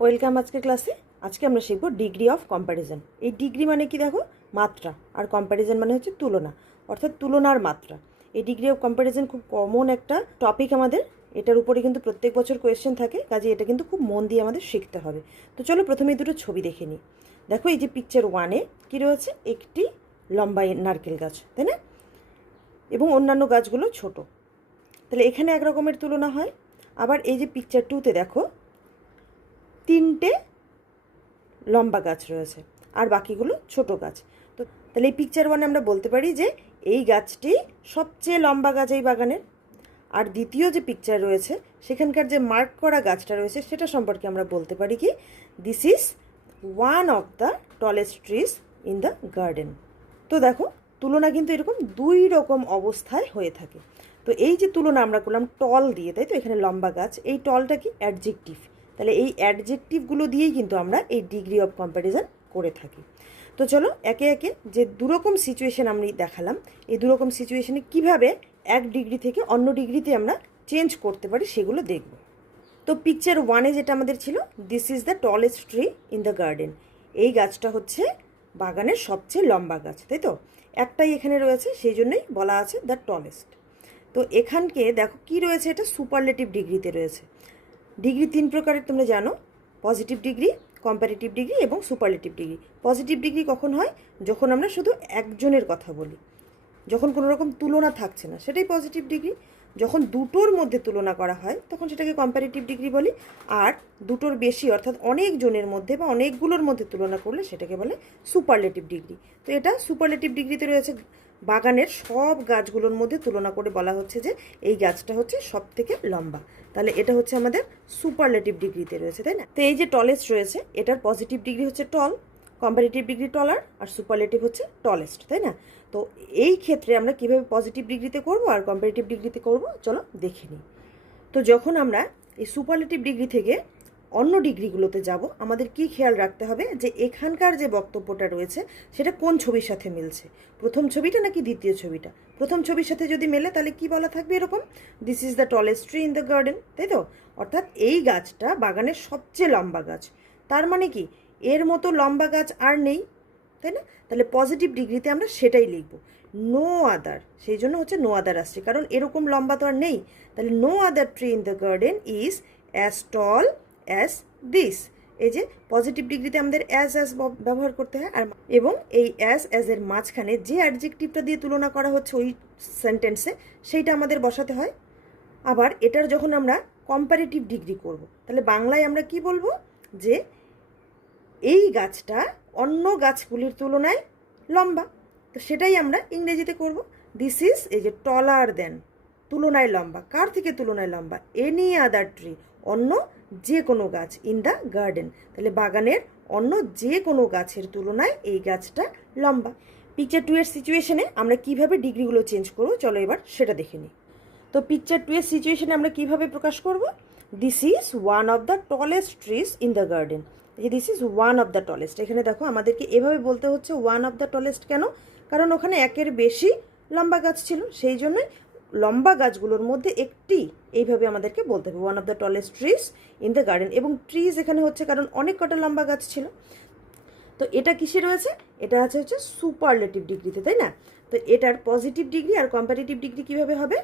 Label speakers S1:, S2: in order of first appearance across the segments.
S1: Welcome আজকের ক্লাসে। আজকে আমরা শিখব ডিগ্রি অফ কম্প্যারিজন এই ডিগ্রি মানে কি দেখো? মাত্রা। আর কম্প্যারিজন মানে হচ্ছে তুলনা। অর্থাৎ তুলনার মাত্রা। এই ডিগ্রি অফ কম্প্যারিজন খুব কমন একটা টপিক আমাদের। এটার উপরে কিন্তু প্রত্যেক বছর কোয়েশ্চেন থাকে। কাজে এটা কিন্তু খুব মন দিয়ে আমাদের শিখতে হবে। তো চলো প্রথমে দুটো ছবি দেখে নিই। দেখো এই যে পিকচার ওয়ানে কী রয়েছে? একটি লম্বা নারকেল গাছ, তাই না? এবং অন্যান্য গাছগুলো ছোট। তাহলে এখানে এক রকমের তুলনা হয়। আবার এই যে পিকচার টুতে দেখো তিনটে লম্বা গাছ রয়েছে আর বাকিগুলো ছোট গাছ। তো তাহলে এই পিকচার ওয়ানে আমরা বলতে পারি যে এই গাছটি সবচেয়ে লম্বা গাছ এই বাগানের। আর দ্বিতীয় যে পিকচার রয়েছে, সেখানকার যে মার্ক করা গাছটা রয়েছে, সেটা সম্পর্কে আমরা বলতে পারি কি this is one of the tallest trees in the garden তো দেখো, তুলনা কিন্তু এরকম দুই রকম অবস্থায় হয়ে থাকে। তো এই যে তুলনা আমরা করলাম টল দিয়ে, তাই তো? এখানে লম্বা গাছ, এই টলটা কি অ্যাডজেক্টিভ তাহলে এই অ্যাডজেক্টিভগুলো দিয়েই কিন্তু আমরা এই ডিগ্রি অফ কম্প্যারিজন করে থাকি। তো চলো একে একে যে দুরকম সিচুয়েশন আমি দেখালাম, এই দুরকম সিচুয়েশানে কীভাবে এক ডিগ্রি থেকে অন্য ডিগ্রিতে আমরা চেঞ্জ করতে পারি সেগুলো দেখব। তো পিকচার ওয়ানে যেটা আমাদের ছিল this is the tallest tree in the garden এই গাছটা হচ্ছে বাগানের সবচেয়ে লম্বা গাছ, তাই তো? একটাই এখানে রয়েছে, সেই জন্যই বলা আছে দ্য টলেস্ট তো এখানকে দেখো কি রয়েছে, এটা সুপারলেটিভ ডিগ্রিতে রয়েছে। ডিগ্রি তিন প্রকারের তোমরা জানো। পজিটিভ ডিগ্রি কম্পারেটিভ ডিগ্রি এবং সুপারলেটিভ ডিগ্রি। পজিটিভ ডিগ্রি কখন হয়? যখন আমরা শুধু একজনের কথা বলি। যখন কোনো রকম তুলনা থাকছে না, সেটাই পজিটিভ ডিগ্রি। যখন দুটোর মধ্যে তুলনা করা হয়, তখন সেটাকে কম্পারেটিভ ডিগ্রি বলি। আর দুটোর বেশি, অর্থাৎ অনেক জনের মধ্যে বা অনেকগুলোর মধ্যে তুলনা করলে সেটাকে বলে সুপারলেটিভ ডিগ্রি। তো এটা সুপারলেটিভ ডিগ্রিতে রয়েছে। বাগানের সব গাছগুলোর মধ্যে তুলনা করে বলা হচ্ছে যে এই গাছটা হচ্ছে সব থেকে লম্বা। তাহলে এটা হচ্ছে আমাদের সুপারলেটিভ ডিগ্রিতে রয়েছে, তাই না? তো এই যে টলেস্ট রয়েছে, এটার পজিটিভ ডিগ্রি হচ্ছে টল কম্পারেটিভ ডিগ্রি টলার আর সুপারলেটিভ হচ্ছে টলেস্ট তাই না? তো এই ক্ষেত্রে আমরা কীভাবে পজিটিভ ডিগ্রিতে করব আর কম্পারেটিভ ডিগ্রিতে করব? চলো দেখে নিই। তো যখন আমরা এই সুপারলেটিভ ডিগ্রি থেকে অন্য ডিগ্রিগুলোতে যাব, আমাদের কি খেয়াল রাখতে হবে যে এখানকার যে বক্তব্যটা রয়েছে, সেটা কোন ছবির সাথে মিলছে? প্রথম ছবিটা নাকি দ্বিতীয় ছবিটা? প্রথম ছবির সাথে যদি মেলে, তাহলে কি বলা থাকবে এরকম? This is the tallest tree in the garden তাই তো? অর্থাৎ এই গাছটা বাগানের সবচেয়ে লম্বা গাছ। তার মানে কি? এর মতো লম্বা গাছ আর নেই, তাই না? তাহলে পজিটিভ ডিগ্রিতে আমরা সেটাই লিখব। নো আদার সেই জন্য হচ্ছে নো আদার আসছে। কারণ এরকম লম্বা তো আর নেই। তাহলে no other tree in the garden is as tall as this এই যে পজিটিভ ডিগ্রিতে আমাদের অ্যাজ অ্যাজ ব্যবহার করতে হয়। আর এবং এই অ্যাজ অ্যাজ এর মাঝখানে যে অ্যাডজেক্টিভটা দিয়ে তুলনা করা হচ্ছে ওই সেন্টেন্সে সেইটা আমাদের বসাতে হয়। আবার এটার যখন আমরা কম্পারেটিভ ডিগ্রি করব, তাহলে বাংলায় আমরা কি বলব? যে এই গাছটা অন্য গাছগুলির তুলনায় লম্বা। তো সেটাই আমরা ইংরেজিতে করব। দিস ইজ এই যে টলার দেন তুলনায় লম্বা। কার থেকে তুলনায় লম্বা? এনি আদার ট্রি অন্য যে কোনো গাছ ইন দ্য গার্ডেন তাহলে বাগানের অন্য যে কোনো গাছের তুলনায় এই গাছটা লম্বা। পিকচার টু এর সিচুয়েশনে আমরা কীভাবে ডিগ্রিগুলো চেঞ্জ করব? চলো এবার সেটা দেখে নিই। তো পিকচার টু এর সিচুয়েশনে আমরা কীভাবে প্রকাশ করব? This is one of the tallest trees in the garden যে this is one of the tallest এখানে দেখো আমাদেরকে এভাবে বলতে হচ্ছে ওয়ান অফ দ্য টলেস্ট কেন? কারণ ওখানে একের বেশি লম্বা গাছ ছিল। সেই জন্যই লম্বা গাছগুলোর মধ্যে একটি, এইভাবে আমাদেরকে বলতে হবে। One of the tallest trees in the garden এবং ট্রিজ এখানে হচ্ছে কারণ অনেক কটা লম্বা গাছ ছিল। তো এটা কিসে রয়েছে? এটা আছে হচ্ছে সুপারলেটিভ ডিগ্রিতে তাই না? তো এটার পজিটিভ ডিগ্রি আর কম্পারেটিভ ডিগ্রি কীভাবে হবে?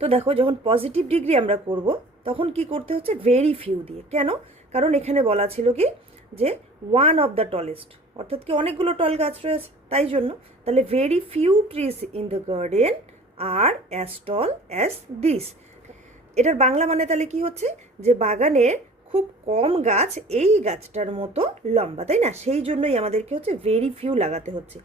S1: তো দেখো, যখন পজিটিভ ডিগ্রি আমরা করব, তখন কি করতে হচ্ছে? ভেরি ফিউ দিয়ে। কেন? কারণ এখানে বলা ছিল কি? যে ওয়ান অফ দ্য টলেস্ট অর্থাৎ কি অনেকগুলো টল গাছ রয়েছে, তাই জন্য। তাহলে very few trees in the garden R as tall as this এটার বাংলা মানে তাহলে কি হচ্ছে? যে বাগানের খুব কম গাছ এই গাছটার মতো লম্বা, তাই না? সেই জন্যই আমাদেরকে হচ্ছে ভেরি ফিউ লাগাতে হচ্ছে।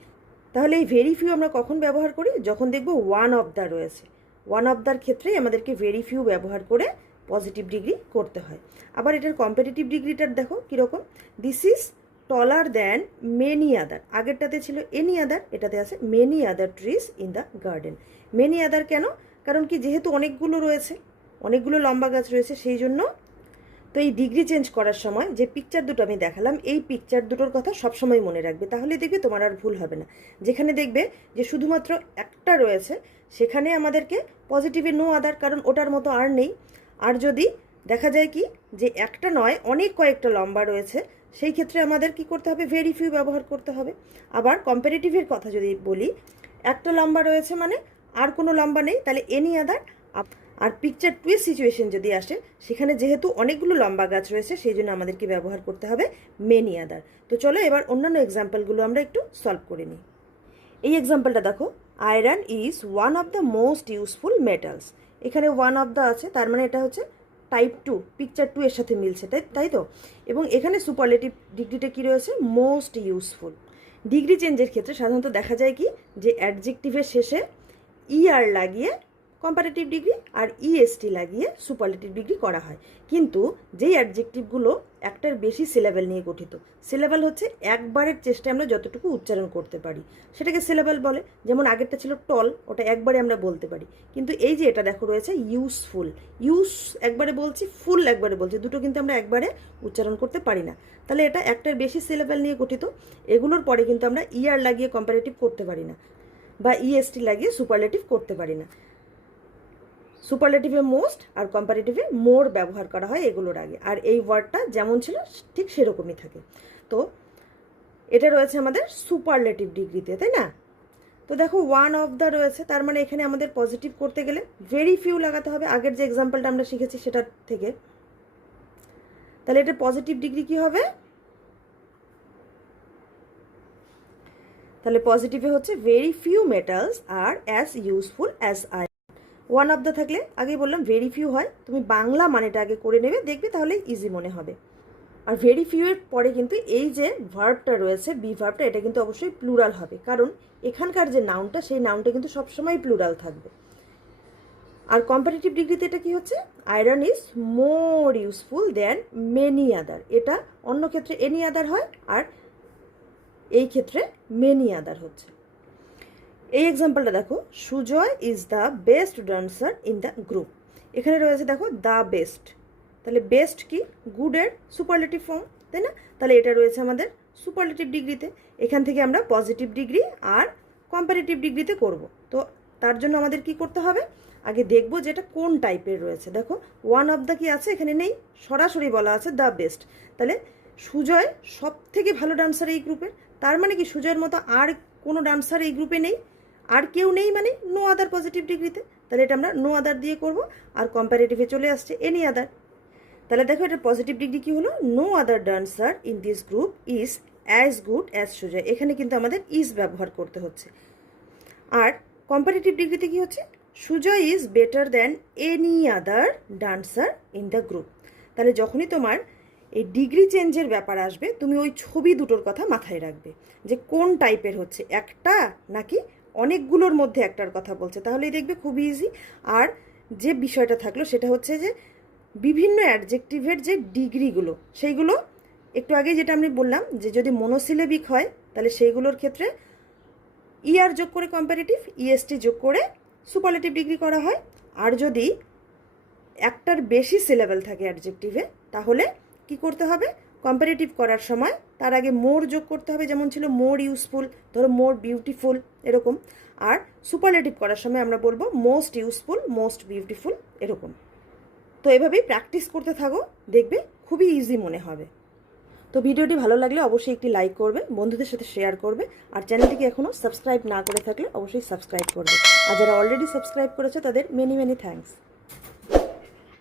S1: তাহলে এই ভেরি ফিউ আমরা কখন ব্যবহার করি? যখন দেখব ওয়ান অফ দ্য রয়েছে। ওয়ান অফ দ্যার ক্ষেত্রে আমাদেরকে ভেরি ফিউ ব্যবহার করে পজিটিভ ডিগ্রি করতে হয়। আবার এটার কম্পিটিটিভ ডিগ্রিটার দেখো কীরকম? This is taller than many other আগেরটাতে ছিল এনি আদার এটাতে আছে many other trees in the garden many other কেন? কারণ কি যেহেতু অনেকগুলো রয়েছে, অনেকগুলো লম্বা গাছ রয়েছে, সেই জন্য তো এই ডিগ্রি চেঞ্জ করার সময় যে পিকচার দুটো আমি দেখালাম, এই পিকচার দুটোর কথা সবসময় মনে রাখবে। তাহলে দেখবে তোমার আর ভুল হবে না। যেখানে দেখবে যে শুধুমাত্র একটা রয়েছে, সেখানে আমাদেরকে পজিটিভে নো আদার কারণ ওটার মতো আর নেই। আর যদি দেখা যায় কি যে একটা নয়, অনেক কয়েকটা লম্বা রয়েছে, সেই ক্ষেত্রে আমাদের কি করতে হবে? ভেরি ফিউ ব্যবহার করতে হবে। আবার কম্পারেটিভের কথা যদি বলি, একটা লম্বা রয়েছে মানে আর কোনো লম্বা নেই, তাহলে এনি আদার আর পিকচার টুয়ের সিচুয়েশন যদি আসে, সেখানে যেহেতু অনেকগুলো লম্বা গাছ রয়েছে, সেই জন্য আমাদেরকে ব্যবহার করতে হবে মেনি আদার তো চলো এবার অন্যান্য এক্সাম্পলগুলো আমরা একটু সলভ করে নিই। এই এক্সাম্পলটা দেখো iron is one of the most useful metals এখানে ওয়ান অফ দ্য আছে, তার মানে এটা হচ্ছে টাইপ টু পিকচার টু এর সাথে মিলছে, তাই তাই তো? এবং এখানে সুপারলেটিভ ডিগ্রিটা কী রয়েছে? মোস্ট ইউজফুল ডিগ্রি চেঞ্জের ক্ষেত্রে সাধারণত দেখা যায় কি, যে অ্যাডজেক্টিভের শেষে ইআর লাগিয়ে কম্পারেটিভ ডিগ্রি আর ইএসটি লাগিয়ে সুপারলেটিভ ডিগ্রি করা হয়। কিন্তু যেই অ্যাডজেক্টিভগুলো একটার বেশি সিলেবেল নিয়ে গঠিত সিলেবেল হচ্ছে একবারের চেষ্টায় আমরা যতটুকু উচ্চারণ করতে পারি। সেটাকে সিলেবেল বলে, যেমন আগেরটা ছিল টল ওটা একবারে আমরা বলতে পারি। কিন্তু এই যে এটা দেখো রয়েছে ইউজফুল ইউজ একবারে বলছি ফুল একবারে বলছি, দুটো কিন্তু আমরা একবারে উচ্চারণ করতে পারি না। তাহলে এটা একটার বেশি সিলেবেল নিয়ে গঠিত, এগুলোর পরে কিন্তু আমরা ইআর লাগিয়ে কম্পারেটিভ করতে পারি না। বা ইএসটি লাগিয়ে সুপারলেটিভ করতে পারি না। সুপারলেটিভে মোস্ট আর কম্পারেটিভে মোর ব্যবহার করা হয় এগুলোর আগে। আর এই ওয়ার্ডটা যেমন ছিল, ঠিক সেরকমই থাকে। তো, এটা রয়েছে আমাদের সুপারলেটিভ ডিগ্রিতে তাই না? তো দেখো ওয়ান অফ দ্য রয়েছে, তার মানে এখানে আমাদের পজিটিভ করতে গেলে ভেরি ফিউ লাগাতে হবে। আগের যে এক্সাম্পলটা আমরা শিখেছি সেটার থেকে। তাহলে এটা পজিটিভ ডিগ্রি কি হবে? তাহলে পজিটিভে হচ্ছে very few metals R as useful as I one of the থাকলে আগেই বললাম ভেরি ফিউ হয়, তুমি বাংলা মানেটা আগে করে নেবে, দেখবে তাহলে ইজি মনে হবে। আর ভেরি ফিউ এর পরে কিন্তু এই যে ভার্বটা রয়েছে বি ভার্বটা এটা কিন্তু অবশ্যই প্লুরাল হবে। কারণ এখানকার যে নাউনটা সেই নাউনটা কিন্তু সবসময় প্লুরাল থাকবে। আর কম্পারেটিভ ডিগ্রিতে এটা কি হচ্ছে? Iron is more useful than many other এটা অন্য ক্ষেত্রে এনি আদার হয়, আর এই ক্ষেত্রে মেনি আদার হচ্ছে। এই এক্সাম্পলটা দেখো, Sujoy is the best dancer in the group এখানে রয়েছে দেখো দ্য বেস্ট তাহলে বেস্ট কি? গুডের সুপারলেটিভ ফর্ম তাই না? তাহলে এটা রয়েছে আমাদের সুপারলেটিভ ডিগ্রিতে। এখান থেকে আমরা পজিটিভ ডিগ্রি আর কম্পারেটিভ ডিগ্রিতে করব। তো তার জন্য আমাদের কি করতে হবে? আগে দেখব যে এটা কোন টাইপের রয়েছে। দেখো ওয়ান অফ দ্য কি আছে? এখানে নেই। সরাসরি বলা আছে দ্য বেস্ট তাহলে সুজয় সব থেকে ভালো ডান্সার এই গ্রুপের তার মানে কি, সুজয়ের মতো আর কোনো ডান্সার এই গ্রুপে নেই, আর কেউ নেই মানে নো আদার পজিটিভ ডিগ্রিতে তাহলে এটা আমরা নো আদার দিয়ে করব, আর কম্পারেটিভে চলে আসছে এনি আদার তাহলে দেখো এটা পজিটিভ ডিগ্রি কী হলো? No other dancer in this group is as good as Sujoy. এখানে কিন্তু আমাদের ইজ ব্যবহার করতে হচ্ছে। আর কম্পারেটিভ ডিগ্রিতে কি হচ্ছে? Sujoy is better than any other dancer in the group তাহলে যখনই তোমার এই ডিগ্রি চেঞ্জের ব্যাপার আসবে, তুমি ওই ছবি দুটোর কথা মাথায় রাখবে যে কোন টাইপের হচ্ছে, একটা নাকি অনেকগুলোর মধ্যে একটার কথা বলছে। তাহলেই দেখবে খুবই ইজি আর যে বিষয়টা থাকল সেটা হচ্ছে যে বিভিন্ন অ্যাডজেক্টিভের যে ডিগ্রিগুলো সেইগুলো একটু আগে যেটা আমি বললাম যে যদি মনোসিলেবিক হয়, তাহলে সেইগুলোর ক্ষেত্রে ইআর যোগ করে কম্পারেটিভ ইএসটি যোগ করে সুপারলেটিভ ডিগ্রি করা হয়। আর যদি একটার বেশি সিলেবেল থাকে অ্যাডজেক্টিভে তাহলে কি করতে হবে? কম্পারেটিভ করার সময় তার আগে মোর যোগ করতে হবে, যেমন ছিল মোর ইউজফুল ধরো মোর বিউটিফুল এরকম। আর সুপারলেটিভ করার সময় আমরা বলব মোস্ট ইউজফুল মোস্ট বিউটিফুল এরকম। তো এভাবেই প্র্যাকটিস করতে থাকো, দেখবে খুবই ইজি মনে হবে। তো ভিডিওটি ভালো লাগলে অবশ্যই একটি লাইক করবে, বন্ধুদের সাথে শেয়ার করবে, আর চ্যানেলটিকে এখনও সাবস্ক্রাইব না করে থাকলে অবশ্যই সাবস্ক্রাইব করবে। আর যারা অলরেডি সাবস্ক্রাইব করেছে তাদের মেনি মেনি থ্যাঙ্কস